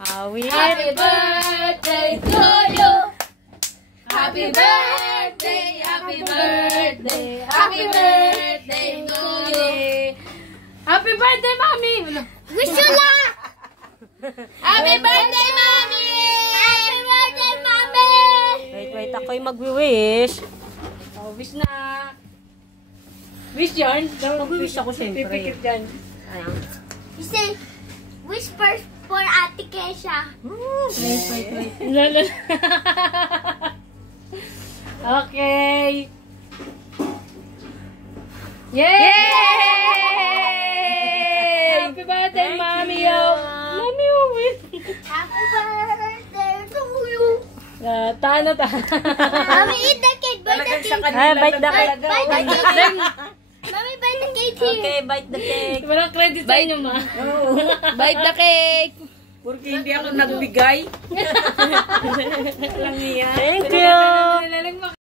Happy birthday to you. Happy birthday, happy birthday, happy birthday to you. Happy birthday, Mami. Wish you luck. Happy birthday, Mami. Happy birthday, Mami. Wait, ako'y mag-wish. Oh, wish na. Wish yan. Mag-wish ako siyempre. Pipikit yan. Ayan. You say, wish first for Ate Kesha. Lala. Okay. Yay! Happy birthday, Mami. Mami, Happy birthday to you. Tana. Mami, eat the cake. Bite the cake. Bite the cake. Bite the cake. Mami, bite the cake here. Okay, bite the cake. Walang credit sa inyo, ma. Bite the cake. Porque hindi ako nagbigay. Lang yan.